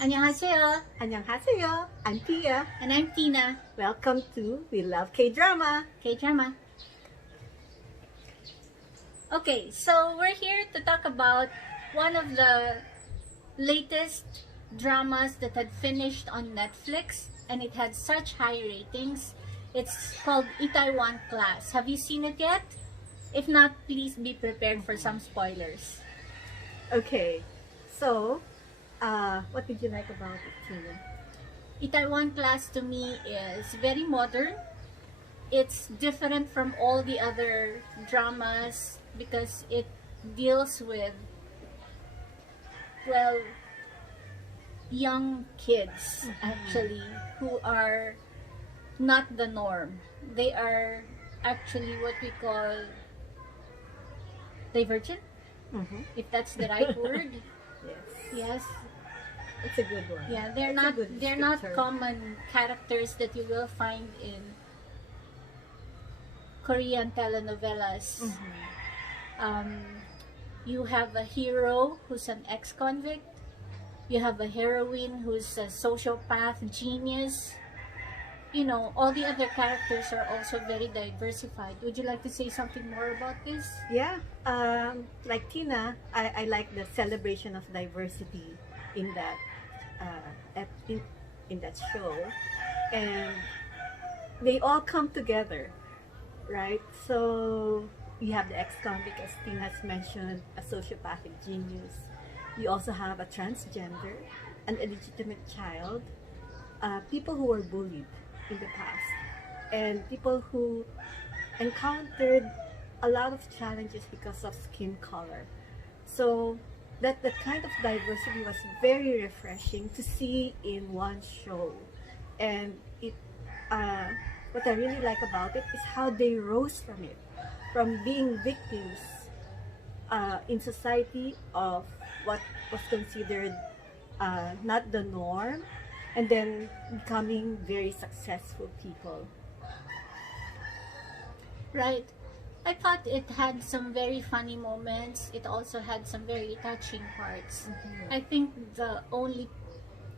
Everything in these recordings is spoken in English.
안녕하세요. 안녕하세요. I'm Pia. And I'm Tina. Welcome to We Love K-Drama. K-drama. Okay, so we're here to talk about one of the latest dramas that had finished on Netflix and it had such high ratings. It's called Itaewon Class. Have you seen it yet? If not, please be prepared for some spoilers. Okay, so what did you like about it, Tina? Itaewon Class to me is very modern. It's different from all the other dramas because it deals with, well, young kids actually who are not the norm. They are actually what we call divergent, if that's the right word. Yes, Yes. it's a good one. Yeah, It's they're a not good term. common characters that you will find in Korean telenovelas. You have a hero who's an ex-convict. You have a heroine who's a sociopath genius. You know, all the other characters are also very diversified. Would you like to say something more about this? Yeah, like Tina, I like the celebration of diversity in that in that show, and they all come together, right? So you have the ex-convict, as Tina has mentioned, a sociopathic genius. You also have a transgender, an illegitimate child, people who were bullied in the past, and people who encountered a lot of challenges because of skin color. So that kind of diversity was very refreshing to see in one show, and it what I really like about it is how they rose from it, from being victims in society of what was considered not the norm, and then becoming very successful people. Right. I thought it had some very funny moments. It also had some very touching parts. I think the only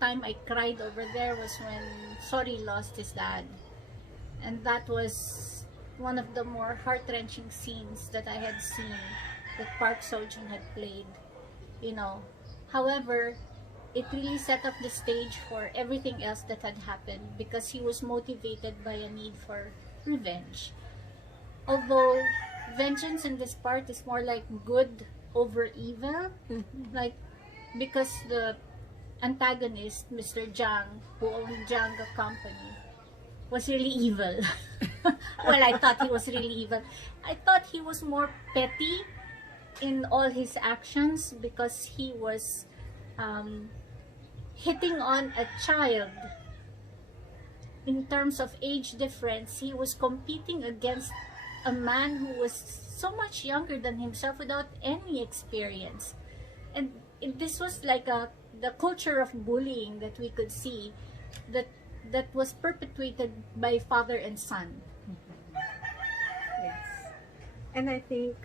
time I cried over there was when Sorry lost his dad. And that was one of the more heart-wrenching scenes that I had seen that Park Seo-joon had played. You know, however, it really set up the stage for everything else that had happened because he was motivated by a need for revenge. Although vengeance in this part is more like good over evil, like because the antagonist, Mr. Jang, who owned Janga Company, was really evil. Well, I thought he was really evil. I thought he was more petty in all his actions because he was hitting on a child. In terms of age difference, he was competing against a man who was so much younger than himself without any experience. And this was like the culture of bullying that we could see that was perpetuated by father and son. Yes, and I think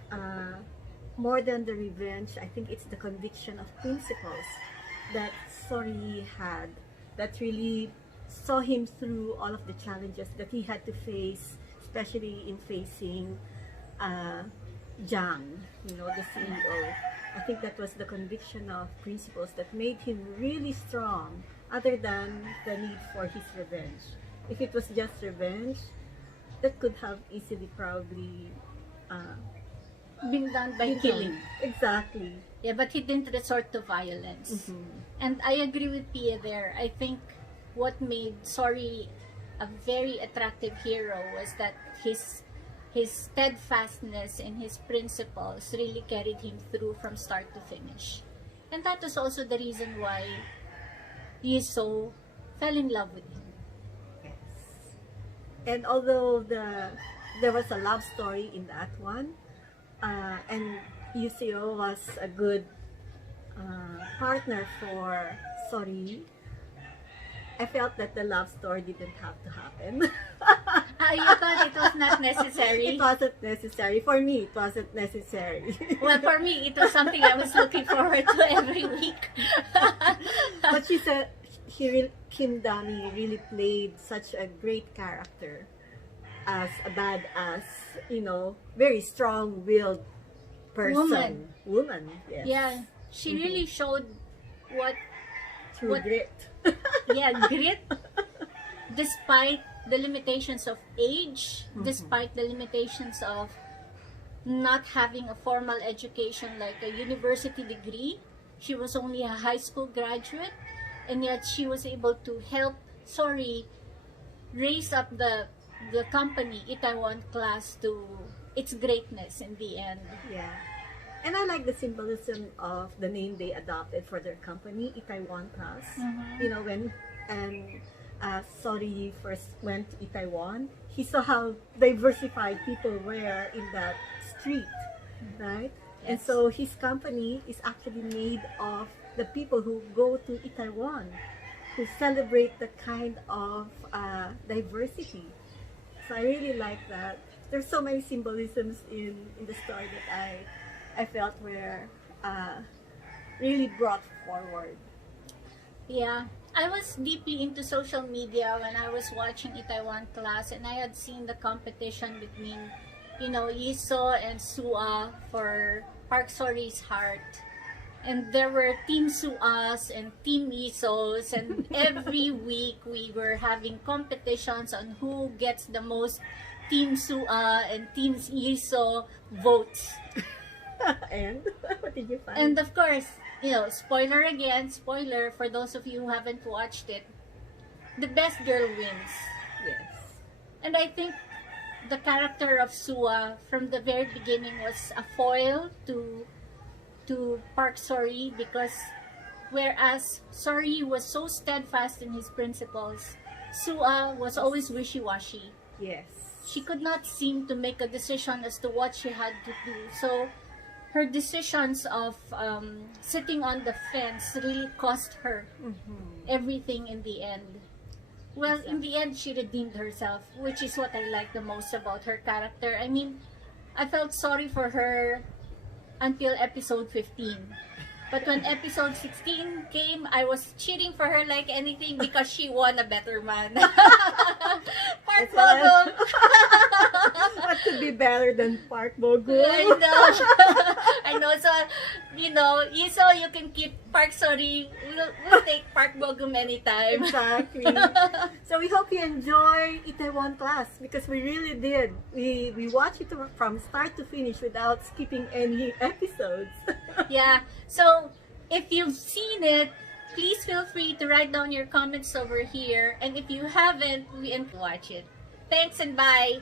more than the revenge, I think it's the conviction of principles that Sori had that really saw him through all of the challenges that he had to face, especially in facing Jang, the CEO. I think that was the conviction of principles that made him really strong, other than the need for his revenge. If it was just revenge, that could have easily probably Been done by been killing. done. Exactly. Yeah, but he didn't resort to violence. And I agree with Pia there. I think what made Sorry a very attractive hero was that his steadfastness in his principles really carried him through from start to finish. And that was also the reason why Yiso fell in love with him. Yes. And although there was a love story in that one, and Yuseo was a good partner for Sori, I felt that the love story didn't have to happen. You thought it was not necessary? It wasn't necessary. For me, it wasn't necessary. Well, for me, it was something I was looking forward to every week. But she said Kim Dami really played such a great character as a badass, very strong-willed person. Woman, yes. Yeah, she really showed what, True what grit. yeah, grit, despite the limitations of age, despite the limitations of not having a formal education like a university degree. She was only a high school graduate, and yet she was able to help Sorry raise up the company Itaewon class to its greatness in the end. Yeah. And I like the symbolism of the name they adopted for their company, Itaewon Plus. When Sorry first went to Itaewon, he saw how diversified people were in that street, right? And Yes. so his company is actually made of the people who go to Itaewon, who celebrate the kind of diversity. So I really like that. There's so many symbolisms in the story that I felt were really brought forward. Yeah. I was deeply into social media when I was watching Itaewon class, and I had seen the competition between, Yiso and Sua for Park Sory's heart. And there were Team Suas and Team Yisos, and every week we were having competitions on who gets the most Team Sua and Team Yiso votes. And what did you find? And of course, spoiler for those of you who haven't watched it, the best girl wins. Yes. And I think the character of Sua from the very beginning was a foil to Park Sory, because whereas Sory was so steadfast in his principles, Sua was always wishy-washy. Yes. She could not seem to make a decision as to what she had to do. So her decisions of sitting on the fence really cost her everything in the end. Well, in the end, she redeemed herself, which is what I like the most about her character. I mean, I felt sorry for her until episode 15. But when episode 16 came, I was cheering for her like anything because she won a better man. Park Bogum! What could be better than Park Bogum? I know. I know. So, Yiso, you can keep Park Sory. We'll take Park Bogum anytime. Exactly. So we hope you enjoy Itaewon Class, because we really did. We watched it from start to finish without skipping any episodes. Yeah. So, if you've seen it, please feel free to write down your comments over here. And if you haven't, we watch it. Thanks and bye.